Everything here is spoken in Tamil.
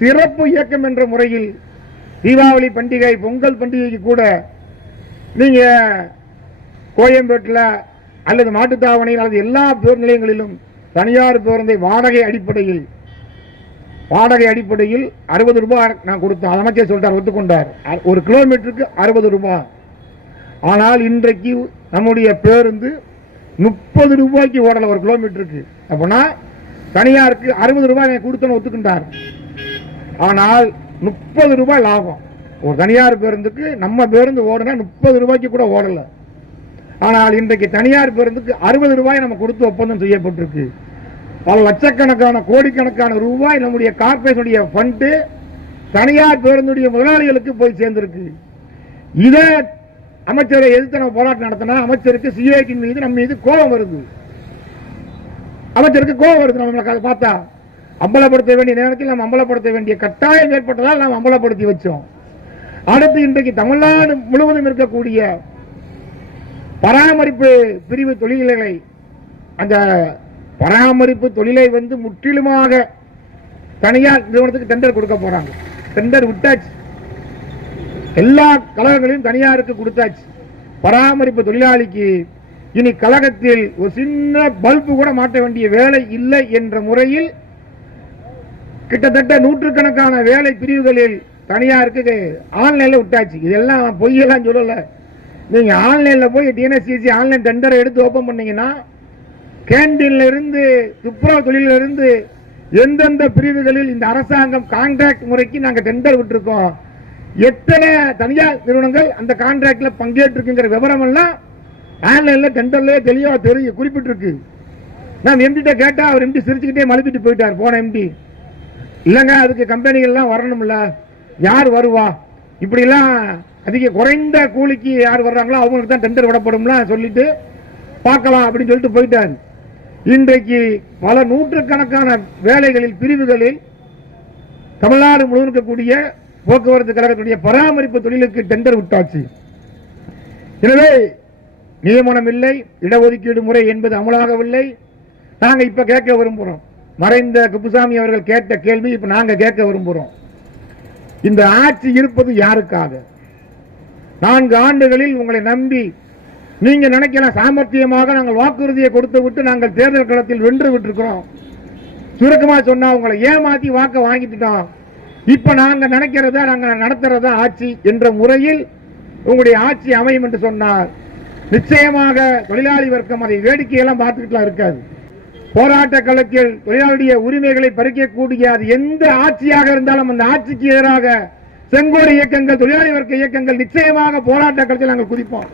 சிறப்பு இயக்கம் என்ற முறையில் தீபாவளி பண்டிகை, பொங்கல் பண்டிகைக்கு கூட நீங்க கோயம்பேட்டில் அல்லது மாட்டுத்தாவணையில் அல்லது எல்லா பேருந்து நிலையங்களிலும் தனியார் பேருந்தை வாடகை அடிப்படையில் 60 ரூபாய் நான் கொடுத்தேன். அமைச்சர் சொல்லிட்டார், ஒத்துக்கொண்டார். ஒரு கிலோமீட்டருக்கு 60 ரூபாய். ஆனால் இன்றைக்கு நம்முடைய பேருந்து 30 ரூபாய்க்கு ஓடல ஒரு கிலோமீட்டருக்கு. அப்படின்னா தனியாருக்கு 60 ரூபாய் கொடுத்தோன்னு ஒத்துக்கின்றார். ஆனால் 30 ரூபாய் லாபம். ஒரு தனியார் பேருந்துக்கு நம்ம பேருந்து ஓடுனா 30 ரூபாய்க்கு கூட ஓடல. ஆனால் இன்றைக்கு தனியார் பேருந்துக்கு 60 ரூபாய் நம்ம கொடுத்து ஒப்பந்தம் செய்யப்பட்டிருக்கு. பல லட்சக்கணக்கான கோடிக்கணக்கான ரூபாய் நம்முடைய கார்பரேஷனுடைய ஃபண்டு தனியார் பேருந்துடைய முதலாளிகளுக்கு போய் சேர்ந்திருக்கு. இதை அமைச்சரை எதிர்த்து நம்ம போராட்டம் நடத்தினா அமைச்சருக்கு சிஐடியின் மீது நம்ம மீது கோபம் வருது. அமைச்சருக்கு கோபம் வருது. நம்ம பார்த்தா அம்பலப்படுத்த வேண்டிய நேரத்தில் நம்ம அம்பலப்படுத்த வேண்டிய கட்டாயம் ஏற்பட்டதால் நாம் அம்பலப்படுத்தி வச்சோம். அடுத்து இன்றைக்கு தமிழ்நாடு முழுவதும் இருக்கக்கூடிய பராமரிப்பு பிரிவு தொழில்களை, அந்த பராமரிப்பு தொழிலை முற்றிலுமாக தனியார் நிறுவனத்துக்கு டெண்டர் கொடுக்க போறாங்க. டெண்டர் விட்டாச்சு, எல்லா கழகங்களையும் தனியாருக்கு கொடுத்தாச்சு. பராமரிப்பு தொழிலாளிக்கு இனி கழகத்தில் ஒரு சின்ன பல்பு கூட மாட்ட வேண்டிய வேலை இல்லை என்ற முறையில் கிட்டத்தட்ட நூற்றுக்கணக்கான வேலை பிரிவுகளில் தனியாருக்கு ஆன்லைன்ல விட்டாச்சு. இதெல்லாம் பொய்யெல்லாம் சொல்லல. நீங்க ஆன்லைன்ல போய் டிஎன்எஸ்சிசி ஆன்லைன் டெண்டரை எடுத்து ஓபன் பண்ணீங்கன்னா கேண்டீன்ல இருந்து துப்புரவு தொழில இருந்து எந்தெந்த பிரிவுகளில் இந்த அரசாங்கம் கான்ட்ராக்ட் முறைக்கு நாங்க டெண்டர் விட்டுருக்கோம், எத்தனை தனியார் நிறுவனங்கள் அந்த கான்ட்ராக்ட்ல பங்கேற்றிருக்குங்கிற விவரம் எல்லாம் ஆன்லைன்ல டெண்டர்ல தெளிவா தெரியும், குறிப்பிட்டிருக்கு. நான் எம்டி கேட்டா அவர் எம்டி சிரிச்சுக்கிட்டே மழுப்பிட்டு போயிட்டார். போன எம்டி இல்லங்க, அதுக்கு கம்பெனிகள்லாம் வரணும்ல, யார் வருவா, இப்படி எல்லாம் அதிக குறைந்த கூலிக்கு யார் வர்றாங்களோ அவங்களுக்கு தான் டெண்டர் விடப்படும்ல சொல்லிட்டு பார்க்கலாம் அப்படின்னு சொல்லிட்டு போயிட்டார். இன்றைக்கு பல நூற்றுக்கணக்கான வேலைகளில் பிரிவுகளில் தமிழ்நாடு முழுவதும் இருக்கக்கூடிய போக்குவரத்து கழகத்துடைய பராமரிப்பு தொழிலுக்கு டெண்டர் விட்டாச்சு. எனவே நியமனம் இல்லை, இடஒதுக்கீடு முறை என்பது அமலாகவில்லை. நாங்க இப்ப கேட்க விரும்புறோம், மறைந்த குப்புசாமி அவர்கள் கேட்ட கேள்வி இப்ப நாங்க கேட்க விரும்புறோம். இந்த ஆட்சி இருப்பது யாருக்காக? 4 ஆண்டுகளில் உங்களை நம்பி நீங்க நினைக்கலாம் சாமர்த்தியமாக நாங்கள் வாக்குறுதியை கொடுத்து விட்டு நாங்கள் தேர்தல் களத்தில் வென்று விட்டுருக்கிறோம். சுருக்கமா சொன்னா உங்களை ஏமாத்தி வாக்க வாங்கிட்டோம். இப்ப நாங்க நினைக்கிறதா நாங்க நடத்துறதா ஆட்சி என்ற முறையில் உங்களுடைய ஆட்சி அமையும் என்று சொன்னார். நிச்சயமாக தொழிலாளி வர்க்கம் அதை வேடிக்கையெல்லாம் பார்த்துக்கிட்டுலாம் இருக்காது. போராட்ட களத்தில் தொழிலாளருடைய உரிமைகளை பறிக்கக்கூடிய அது எந்த ஆட்சியாக இருந்தாலும் அந்த ஆட்சிக்கு எதிராக செங்கோடு இயக்கங்கள், தொழிலாளி வர்க்க இயக்கங்கள் நிச்சயமாக போராட்ட களத்தில் நாங்கள் குதிப்போம்.